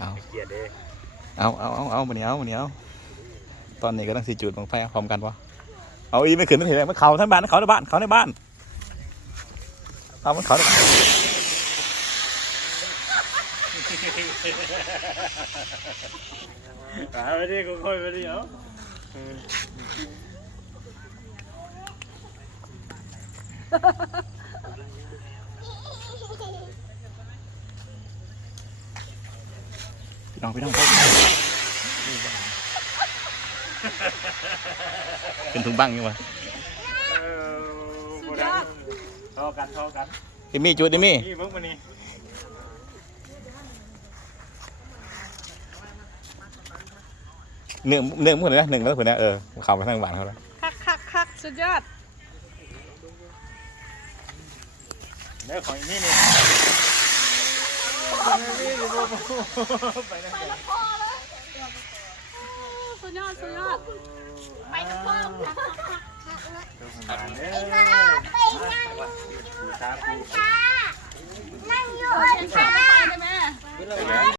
เอาเกลียดเด้ เอามาเนี้ยตอนนี้ก็ต้องสีจุดลงไฟพร้อมกันวะเอาอีไม่ขึ้นไม่เห็นมันเขาทั้งบ้านเขาในบ้านเอามันเขาในบ้านไปดิค่อยๆไปดิเอาพี่น้องเป็นถุงบังยังวะทอกันดิมี่จุดดิมี่นี่มึงมานี่หนึ่งมึงเลยนะหนึ่งแล้วคนนี้เขาไปทางบ้านเขาแล้ว คักสุดยอดเนื้อของนี่นี่ไปนะสุดยอดไปทุกคน ไอ้มาไปนั่งตาปู